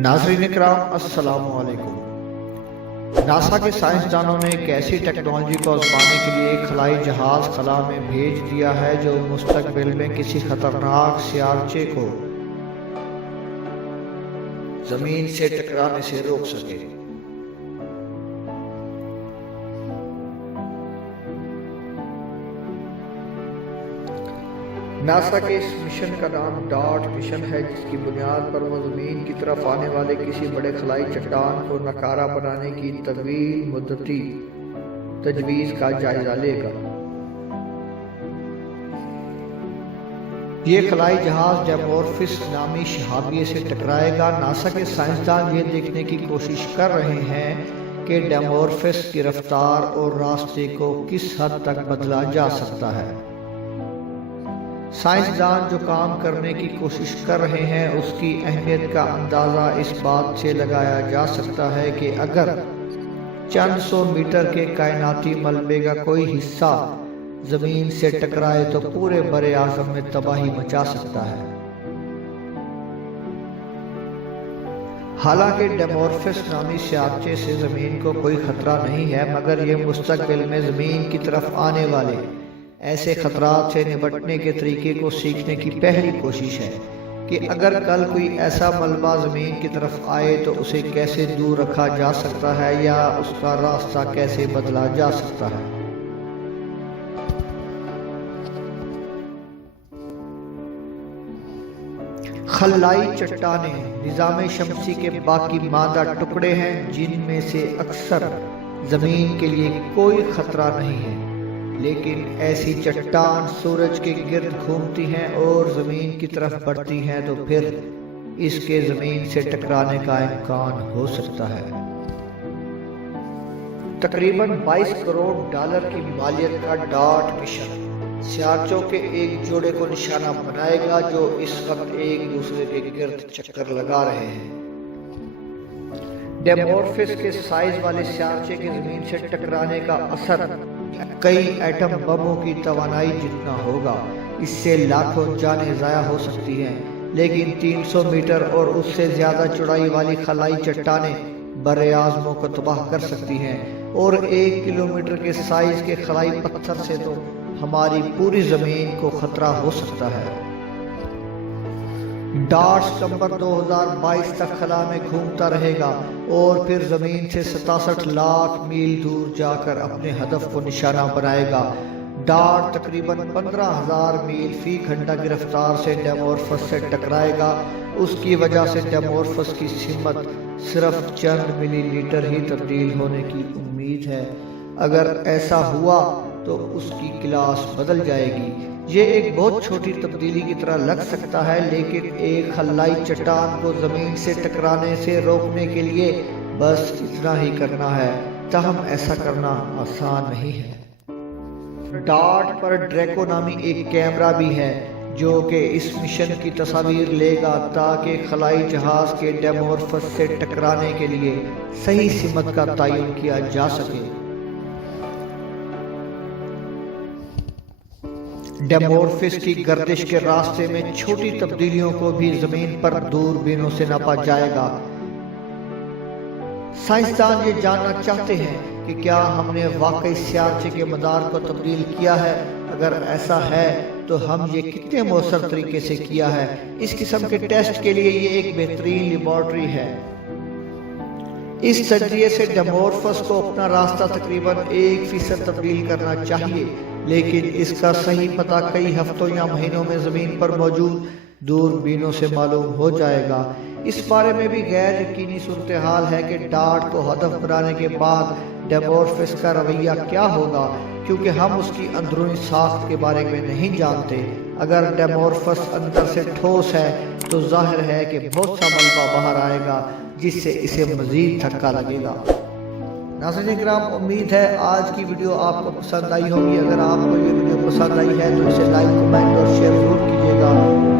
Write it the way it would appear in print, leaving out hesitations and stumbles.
नाज़रीन इकराम अस्सलाम वालेकुम। नासा के साइंसदानों ने एक ऐसी टेक्नोलॉजी को आजमाने के लिए एक खलाई जहाज खला में भेज दिया है जो मुस्तकबिल में किसी खतरनाक सियारचे को जमीन से टकराने से रोक सके। नासा के इस मिशन का नाम डार्ट मिशन है, जिसकी बुनियाद पर वो ज़मीन की तरफ आने वाले किसी बड़े खलाई चट्टान को नकारा बनाने की तवील मुद्दती तजवीज़ का जायजा लेगा। ये खलाई जहाज डेमोरफिस नामी शहाबिये से टकराएगा। नासा के साइंसदान ये देखने की कोशिश कर रहे हैं कि डेमोरफिस की रफ्तार और रास्ते को किस हद तक बदला जा सकता है। साइंसदान जो काम करने की कोशिश कर रहे हैं उसकी अहमियत का अंदाज़ा इस बात से लगाया जा सकता है कि अगर चंद सौ मीटर के कायनाती मलबे का कोई हिस्सा ज़मीन से टकराए तो पूरे बरे आज़म में तबाही मचा सकता है। हालांकि डेमोरफिस नामी सियारचे से ज़मीन को कोई ख़तरा नहीं है, मगर ये मुस्तकबिल में ज़मीन की तरफ आने वाले ऐसे खतरात से निपटने के तरीके को सीखने की पहली कोशिश है कि अगर कल कोई ऐसा मलबा ज़मीन की तरफ आए तो उसे कैसे दूर रखा जा सकता है या उसका रास्ता कैसे बदला जा सकता है। खलाई चट्टानें निज़ाम शमसी के बाकी मादा टुकड़े हैं जिनमें से अक्सर ज़मीन के लिए कोई खतरा नहीं है, लेकिन ऐसी चट्टान सूरज के गिर्द घूमती हैं और ज़मीन की तरफ बढ़ती हैं तो फिर इसके ज़मीन से टकराने का इम्कान हो सकता है। तकरीबन 22 करोड़ डॉलर की मालियत का डार्ट मिशन सियारचों के एक जोड़े को निशाना बनाएगा जो इस वक्त एक दूसरे के गिर्द चक्कर लगा रहे हैं। डेमोरफिस के साइज वाले सियारचे के ज़मीन से टकराने का असर कई एटम बमों की तवानाई जितना होगा। इससे लाखों जानें ज़ाया हो सकती हैं, लेकिन 300 मीटर और उससे ज़्यादा चौड़ाई वाली खलाई चट्टानें बरे आज़मों को तबाह कर सकती हैं और 1 किलोमीटर के साइज के खलाई पत्थर से तो हमारी पूरी ज़मीन को खतरा हो सकता है। डार्ट सितंबर 2022 तक खला में घूमता रहेगा और फिर ज़मीन से 67 लाख मील दूर जाकर अपने हदफ को निशाना बनाएगा। डार्ट तकरीबन 15,000 मील फी घंटा की रफ्तार से डेमोरफस से टकराएगा। उसकी वजह से डेमोरफस की सिमत सिर्फ चंद मिलीलीटर ही तब्दील होने की उम्मीद है। अगर ऐसा हुआ तो उसकी क्लास बदल जाएगी। ये एक बहुत छोटी तब्दीली की तरह लग सकता है, लेकिन एक खलाई चट्टान को ज़मीन से टकराने से रोकने के लिए बस इतना ही करना है, ताहम ऐसा करना आसान नहीं है। डार्ट पर ड्रैको नामी एक कैमरा भी है जो कि इस मिशन की तस्वीर लेगा ताकि खलाई जहाज के डेमोरफस से टकराने के लिए सही सिमत का तयन किया जा सके। डेमोरफिस की गर्दिश के रास्ते में छोटी तब्दीलियों को भी ज़मीन पर दूरबीनों से नापा जाएगा। साइंसदान ये जानना चाहते हैं कि क्या हमने वाकई सियारचे के मदार को तब्दील किया है। अगर ऐसा है तो हम ये कितने मौसर तरीके से किया है। इस किस्म के टेस्ट के लिए ये एक बेहतरीन लेबॉर्ट्री है। इस तजरिए से डेमोरफस को अपना रास्ता तकरीबन 1% तब्दील करना चाहिए, लेकिन इसका सही पता कई हफ्तों या महीनों में ज़मीन पर मौजूद दूरबीनों से मालूम हो जाएगा। इस बारे में भी गैर यकीनी सूरत हाल है कि डार्ट को हदफ बनाने के बाद डेमोरफिस का रवैया क्या होगा, क्योंकि हम उसकी अंदरूनी साख्त के बारे में नहीं जानते। अगर डेमोरफस अंदर से ठोस है तो जाहिर है कि बहुत सा मलबा बाहर आएगा जिससे इसे मज़ीद धक्का लगेगा। नाज़रीन किराम, उम्मीद है आज की वीडियो आपको पसंद आई होगी। अगर आपको ये वीडियो पसंद आई है तो इसे लाइक, कमेंट और शेयर ज़रूर कीजिएगा।